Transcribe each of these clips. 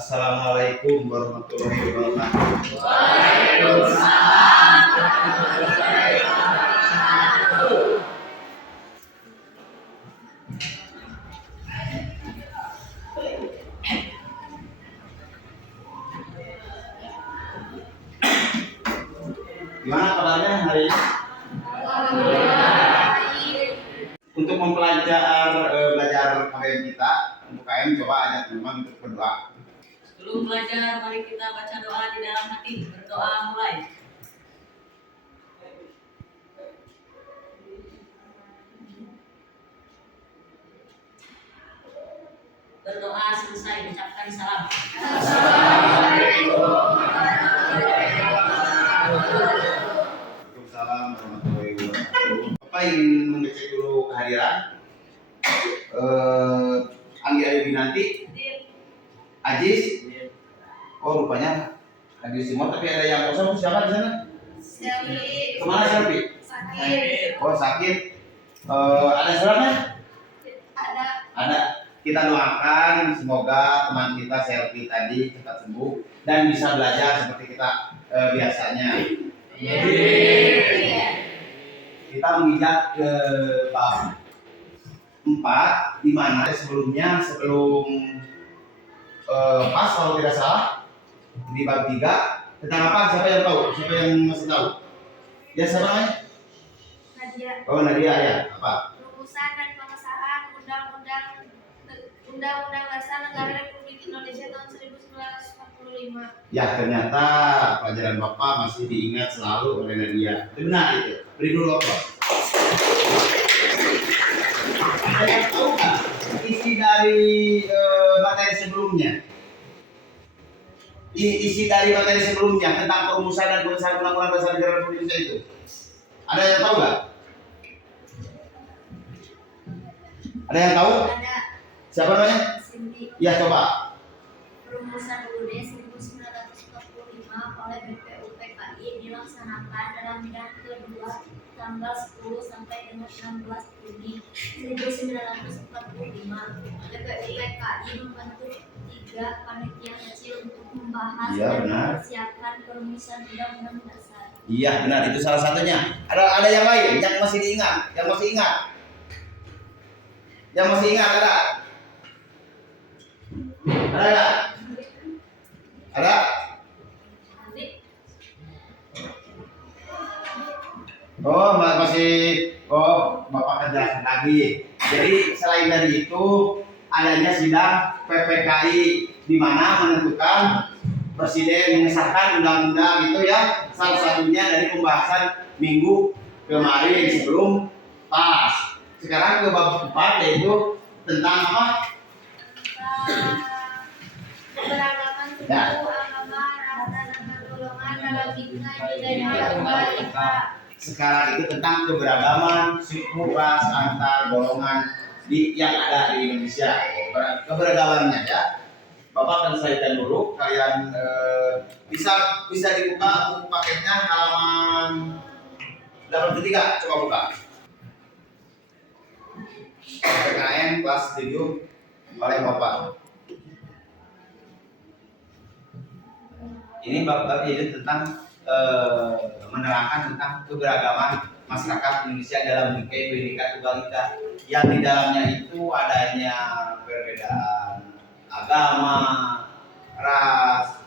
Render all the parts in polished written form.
Assalamualaikum warahmatullahi wabarakatuh. Waalaikumsalam warahmatullahi wabarakatuh. Gimana kabarnya hari ini? Untuk belajar KBM kita, untuk KM coba ajak teman untuk berdoa. Sebelum belajar, mari kita baca doa di dalam hati. Berdoa mulai. Berdoa selesai, ucapkan salam. Assalamualaikum Waalaikumsalam warahmatullahi wabarakatuh. Bapak ingin mengecek dulu kehadiran Anggi Ayu nanti Ajis. Oh rupanya hadir semua, tapi ada yang kosong. Siapa di sana? Selfie. Kemana Selfie? Sakit. Oh sakit. Ada suratnya? Ada. Kita doakan semoga teman kita Selfie tadi cepat sembuh dan bisa belajar seperti kita biasanya. Kita menginjak ke bab 4 di mana sebelum pas kalau tidak salah di bab 3 tentang apa? Siapa yang tahu? Siapa yang masih tahu? Ya siapa namanya? Nadia. Oh Nadia ya. Apa? Rumusan dan pengesahan Undang-Undang Dasar Negara Republik Indonesia tahun 1945. Ya ternyata pelajaran Bapak masih diingat selalu oleh Nadia. Itu benar itu. Beri dulu apa? Ada yang tahu nggak isi dari materi sebelumnya? Isi dari materi sebelumnya tentang perumusan dan pengesahan Undang-Undang Dasar Negara Republik Indonesia itu. Ada yang tahu nggak? Ada yang tahu? Ada. Siapa namanya? Cindy. Ya coba. Rumusan UUD 1945 oleh BPUPKI dilaksanakan dalam bidang kedua tanggal 10 sampai dengan 16 Juni 1945. BPUPKI membentuk 3 panitia kecil untuk membahas Iya, dan benar. mempersiapkan perumusan Undang-Undang Dasar. Iya benar, itu salah satunya. Ada yang lain yang masih diingat, yang masih ingat. Yang masih ingat ada? Ada nggak? Ada? Oh Bapak akan jelaskan lagi. Jadi selain dari itu adanya sidang PPKI di mana menentukan presiden mengesahkan undang-undang itu ya, salah satunya dari pembahasan minggu kemarin sebelum pas. Sekarang ke bab 4 yaitu tentang apa? Keberagaman suku, Ya. agama, ras, dan antar golongan dalam bingkai Bhinneka Tunggal Ika. Sekarang itu tentang keberagaman suku, ras, antar golongan yang ada di Indonesia. Keberagamannya ya. Bapak akan selesaikan dulu. Kalian bisa dibuka buku paketnya halaman 83. Coba buka. PKN kelas 7 oleh Bapak. Ini bab ini tentang menerangkan tentang keberagaman masyarakat Indonesia dalam bingkai Bhinneka Tunggal Ika, yang di dalamnya itu adanya perbedaan agama, ras,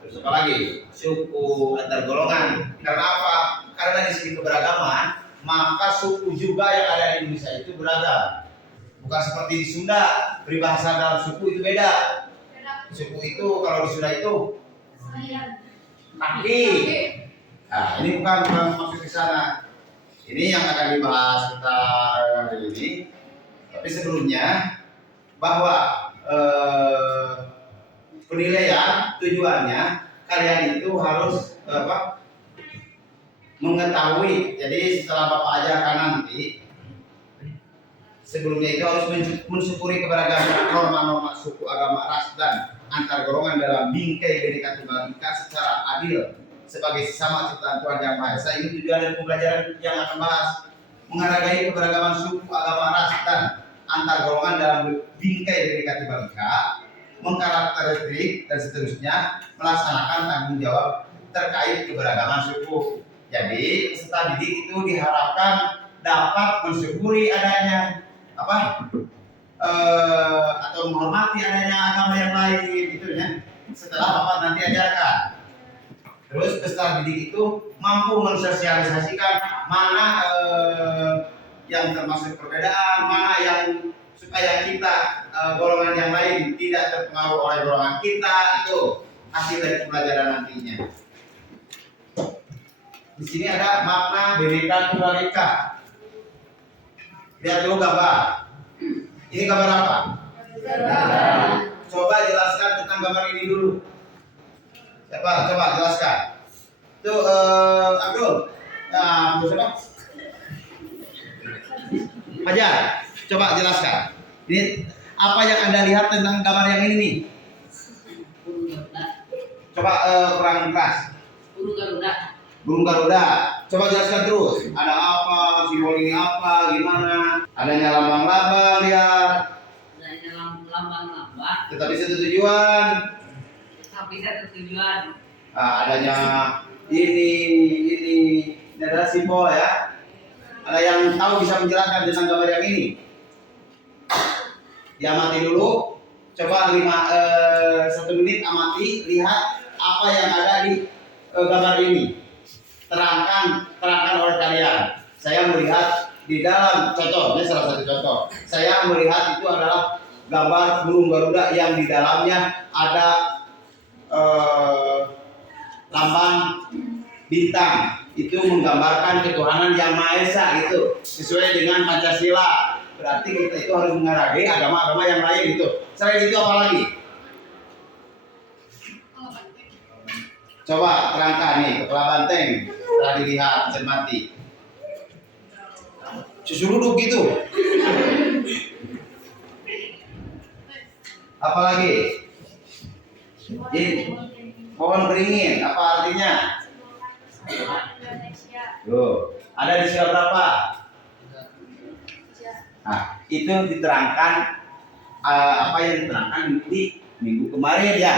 terus apa lagi, suku, antar golongan. Karena apa? Karena di sini keberagaman, maka suku juga yang ada di Indonesia itu beragam. Bukan seperti di Sunda, peribahasa dalam suku itu beda. Suku itu kalau di Sunda itu kaki. Nah, ini bukan maksud di sana. Ini yang akan dibahas kita hari ini. Tapi sebelumnya bahwa penilaian tujuannya kalian itu harus mengetahui. Jadi setelah Bapak ajarkan nanti, sebelumnya itu harus mensyukuri keberagaman norma-norma suku, agama, ras, dan antar golongan dalam bingkai Bhinneka Tunggal Ika secara adil sebagai sesama ciptaan Tuhan Yang Maha Esa. Ini tujuan dari pembelajaran yang akan bahas menghargai keberagaman suku, agama, ras, dan antar golongan dalam bingkai Bhinneka Tunggal Ika. mengkarakteristik dan seterusnya melaksanakan tanggung jawab terkait keberagaman suku. Jadi peserta didik itu diharapkan dapat mensyukuri adanya atau menghormati adanya agama yang lain gitu ya. Setelah Bapak nanti ajarkan. Terus peserta didik itu mampu mensosialisasikan mana yang termasuk perbedaan, mana yang supaya kita golongan yang lain tidak terpengaruh oleh golongan kita, itu hasil dari pembelajaran nantinya. Di sini ada makna Bhinneka Tunggal Ika. Lihat dulu gambar. Ini gambar apa? Coba jelaskan tentang gambar ini dulu. Siapa? Coba jelaskan. Itu Abdul. Nah, siapa? Fajar. Coba jelaskan. Ini apa yang Anda lihat tentang gambar yang ini nih? Coba kurang keras. Burung Garuda. Coba jelaskan terus. Ada apa? Simbol ini apa? Gimana? Adanya lambang-lambang lihat. Adanya lambang-lambang. Tetapi satu tujuan. Adanya ini adalah simbol ya. Ada yang tahu bisa menjelaskan tentang gambar yang ini? Diamati dulu. Coba 1 menit amati, lihat apa yang ada di gambar ini. Terangkan oleh kalian. Saya melihat di dalam contoh, ini salah satu contoh. Saya melihat itu adalah gambar burung Garuda yang di dalamnya ada lambang bintang. Itu menggambarkan ketuhanan yang Maha Esa itu sesuai dengan Pancasila. Berarti kita itu harus menghargai agama-agama yang lain itu. Selain itu apa lagi? Coba terangkan nih, kepala banteng telah dilihat, cermati. Susu gitu. Apalagi? Pohon beringin, apa artinya? Loh, ada di sila berapa? Nah, itu diterangkan apa yang diterangkan di minggu kemarin ya.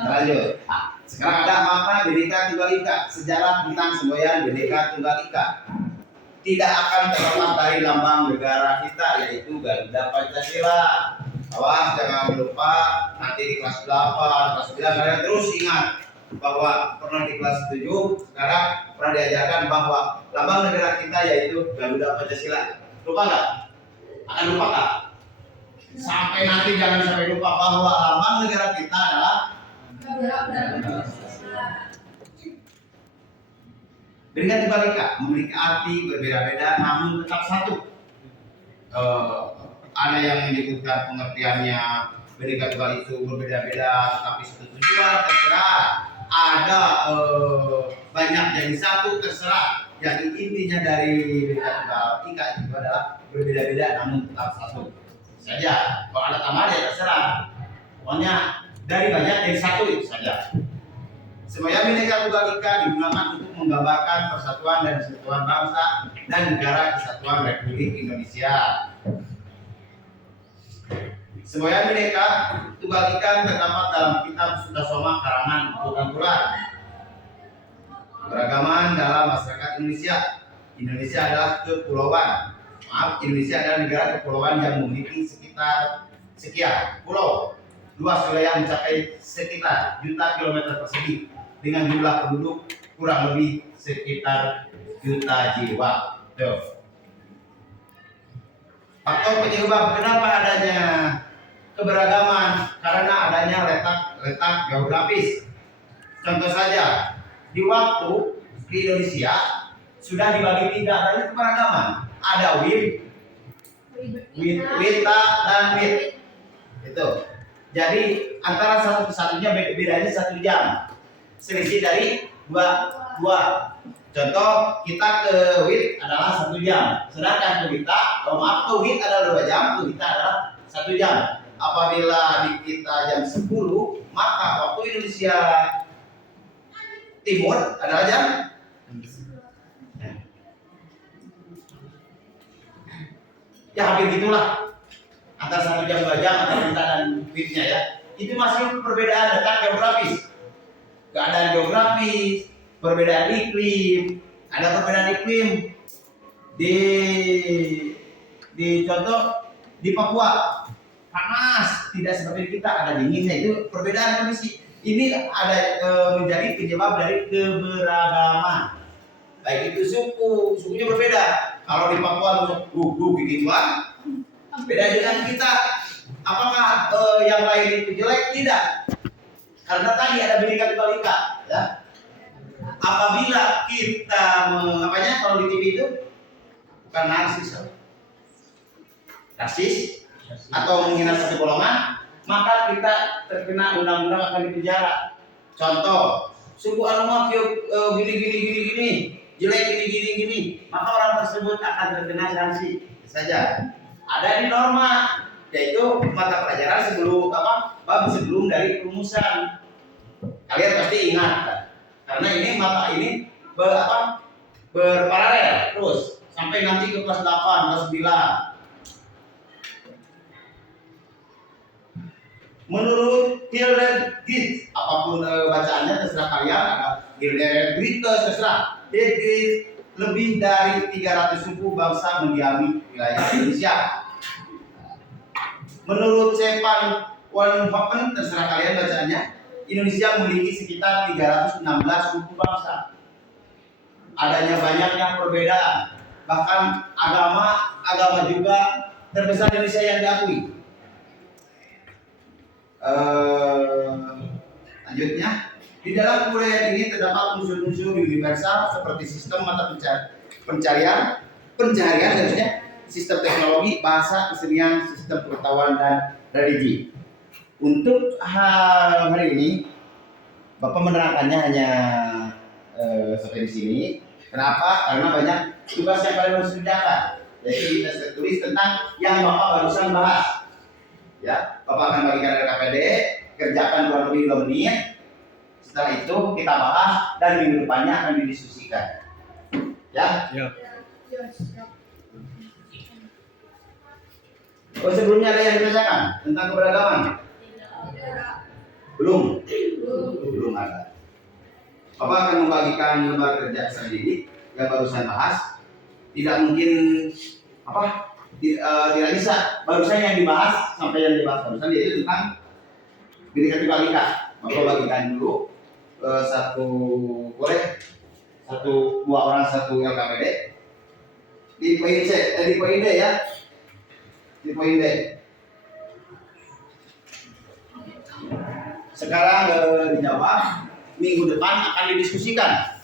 Lanjut. Nah, sekarang ada makna Bhinneka Tunggal Ika, sejarah tentang semboyan Bhinneka Tunggal Ika. Tidak akan terlepas dari lambang negara kita, yaitu Garuda Pancasila. Awas jangan lupa nanti di kelas 8, kelas 9 kalian terus ingat bahwa pernah di kelas 7, sekarang pernah diajarkan bahwa lambang negara kita yaitu Garuda Pancasila. Lupa nggak? Akan lupa nggak? Sampai nanti jangan sampai lupa bahwa lambang negara kita adalah Bhinneka Tunggal Ika, memiliki arti berbeda-beda namun tetap satu. Ada yang menyebutkan pengertiannya Bhinneka Tunggal itu berbeda-beda tapi satu tujuan, terserah. Ada banyak jadi satu, terserah. Yang intinya dari Bhinneka Tunggal Ika itu adalah berbeda-beda namun tetap satu saja. Kalau ada tambahan ya terserah. Pokoknya dari banyak jadi satu itu saja. Semboyan Bhinneka Tunggal Ika digunakan untuk menggambarkan persatuan dan kesatuan bangsa dan negara kesatuan Republik Indonesia. Semboyan Bhinneka Tunggal Ika terdapat dalam kitab Sutasoma karangan Tutulan. Keberagaman dalam masyarakat Indonesia. Indonesia adalah kepulauan. Indonesia adalah negara kepulauan yang memiliki sekitar sekian pulau. Luas wilayah mencapai sekitar juta kilometer persegi dengan jumlah penduduk kurang lebih sekitar juta jiwa. Tuh. Faktor penyebab kenapa adanya keberagaman karena adanya letak geografis. Contoh saja, di waktu di Indonesia sudah dibagi 3 adanya keberagaman. Ada wita dan wit. Itu. Jadi antara satu kesatunya bedanya 1 jam. Selisih dari dua. Contoh kita ke wit adalah 1 jam. Sedangkan ke wita, ke wit adalah 2 jam, ke wita adalah 1 jam. Apabila di kita jam 10, maka waktu Indonesia Timur adalah jam ya hampir gitulah, antara 1 jam 2 jam antara kita dan witnya ya. itu masih perbedaan letak geografis, keadaan geografis, perbedaan iklim. Ada perbedaan iklim di contoh di Papua panas, tidak seperti kita, ada dinginnya, itu perbedaan kondisi. Ini ada menjadi penyebab dari keberagaman. Baik itu sukunya berbeda. Kalau di Papua begituan, beda dengan kita. Apakah yang lain itu jelek? Tidak. Karena tadi ada Bhinneka Tunggal Ika, ya. Apabila kita kalau di TV itu bukan rasis atau menghina satu golongan, maka kita terkena undang-undang akan dipenjara. Contoh, suku Anomak gini, jelek gini, maka orang tersebut akan terkena sanksi saja. Ada di norma, yaitu mata pelajaran sebelum dari perumusan. Kalian pasti ingat, karena ini mata ini berparalel terus sampai nanti ke kelas 8, kelas 9. Menurut Hildegard, apapun bacaannya terserah kalian, ada Hildegard terserah. Hildegard, lebih dari 300 suku bangsa mendiami wilayah Indonesia. Menurut Stefan Wolfhoffen, terserah kalian bacaannya, Indonesia memiliki sekitar 316 suku bangsa. Adanya banyaknya perbedaan, bahkan agama juga terbesar di Indonesia yang diakui. Lanjutnya, di dalam kebudayaan ini terdapat unsur-unsur universal seperti sistem mata pencarian harusnya, sistem teknologi, bahasa, kesenian, sistem pengetahuan dan religi. Untuk hari ini, Bapak menerangkannya hanya sampai di sini. Kenapa? Karena banyak tugas yang kalian harus kerjakan. Jadi kita tulis tentang yang Bapak barusan bahas. Ya, Bapak akan bagikan RKPD, kerjakan kurang lebih 2 menit. Setelah itu kita bahas dan minggu depannya akan didiskusikan. Ya? Ya. Oh, sebelumnya ada yang ditanyakan tentang keberagaman? Belum ada. Bapak akan membagikan lembar kerja peserta didik yang barusan bahas. Tidak mungkin tidak bisa barusan yang dibahas sampai yang dibahas barusan yaitu tentang Bhinneka Tunggal Ika. Bapak bagikan dulu dua orang satu LKPD di poin C, di poin D ya, di poin D. Sekarang dijawab, minggu depan akan didiskusikan.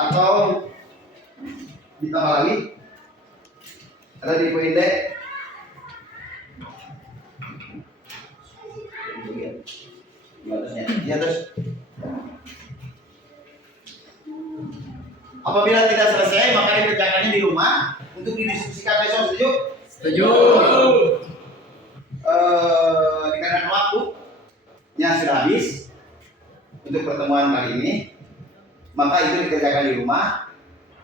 Atau ditambah lagi ada di poin D. Di atas. Apabila tidak selesai maka dikerjakannya di rumah untuk didiskusikan besok. Setuju? Setuju. Dikarenakan waktunya sudah habis untuk pertemuan kali ini, maka itu dikerjakan di rumah.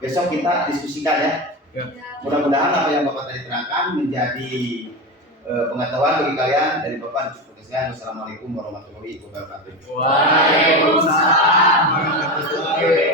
Besok kita diskusikan ya. Ya. Mudah-mudahan apa yang Bapak tadi terangkan menjadi pengetahuan bagi kalian dari Bapak. Wassalamualaikum warahmatullahi wabarakatuh. Waalaikumsalam warahmatullahi wabarakatuh.